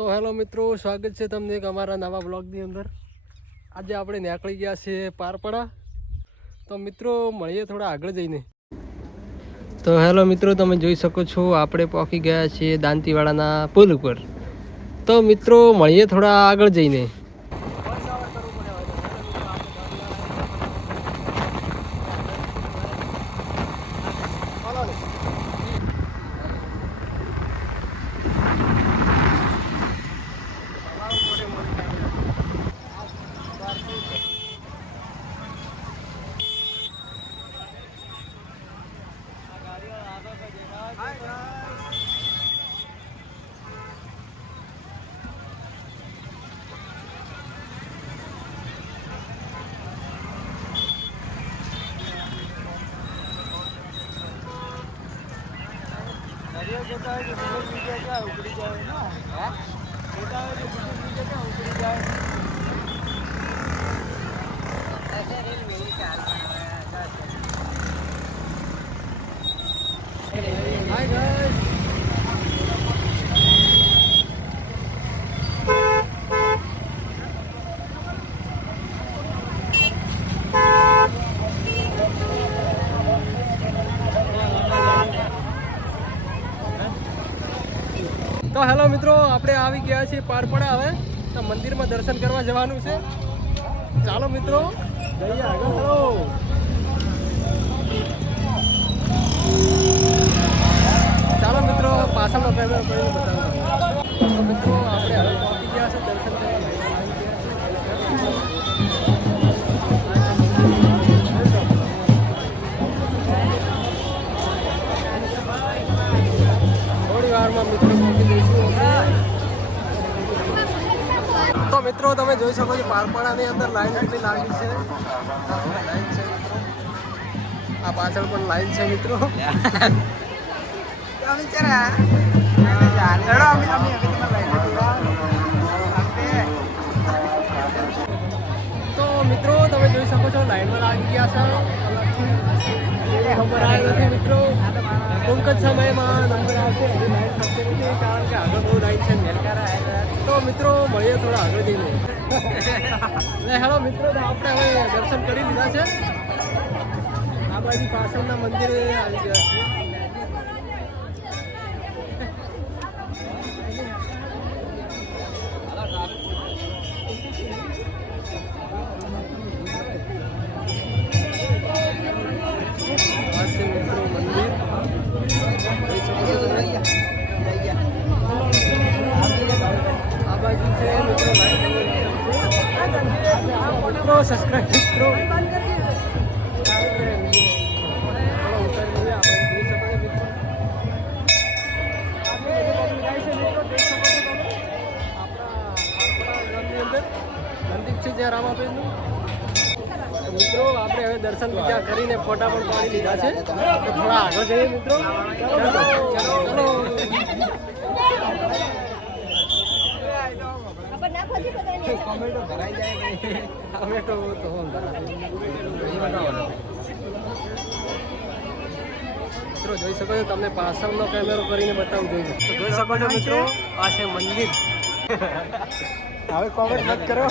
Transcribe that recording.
તો હેલો મિત્રો, સ્વાગત છે તમને એક અમારા નવા બ્લોગની અંદર. આજે આપણે નીકળી ગયા છીએ પારપડા. તો મિત્રો મળીએ થોડા આગળ જઈને. તો હેલો મિત્રો, તમે જોઈ શકો છો આપણે પહોંચી ગયા છીએ દાંતીવાડાના પુલ ઉપર. તો મિત્રો મળીએ થોડા આગળ જઈને. कहता है कि बहुत नीचे क्या उखड़ी जाए ना, कहता है कि बहुत नीचे क्या उखड़ी जाए ऐसे रील मेरी चाल हाय गाइस. તો હેલો મિત્રો, આપણે આવી ગયા છીએ પારપડા. હવે તો મંદિરમાં દર્શન કરવા જવાનું છે. ચાલો મિત્રો જઈએ આગળ. ચાલો ચાલો મિત્રો, પાછળનો કેમેરો કરીને બતાવું. તો મિત્રો આપણે હવે પહોંચી ગયા છે દર્શન કરવા. થોડી વારમાં મિત્રો પહોંચી જઈશું. તો મિત્રો તમે જોઈ શકો છો પારપડાની અંદર લાઈન કેટલી લાગી છે. લાઈન છે મિત્રો, આ પાછળ પણ લાઈન છે મિત્રો. તો મિત્રો તમે જોઈ શકો છો લાઈનમાં લાગી ગયા છે. નંબર આવ્યો નથી મિત્રો, ટૂંક જ સમયમાં નંબર આવશે. હજી લાઈન થશે નથી કારણ કે આગળ બહુ લાઈન છે. તો મિત્રો મળીએ થોડા આગળ જઈને. હેલો મિત્રો, આપણે હવે દર્શન કરી લીધા છે. આ બાજુ પાછળના મંદિરે આવી ગયા છીએ. सब्सक्राइब મિત્રો મંદિર છે જ્યાં રામાપીરનું. મિત્રો આપણે હવે દર્શન બીજા કરીને ફોટા પણ પાડી લીધા છે. તો થોડા આગળ જઈએ મિત્રો. ચલો ટોમેટો ભરાઈ જાય. ટોમેટો તો મિત્રો જોઈ શકો છો, તમને પાછળનો કેમેરો કરીને બતાવું જોઈએ. તો જોઈ શકો છો મિત્રો, આ છે મંદિર. હવે કોમેન્ટ મત કરો.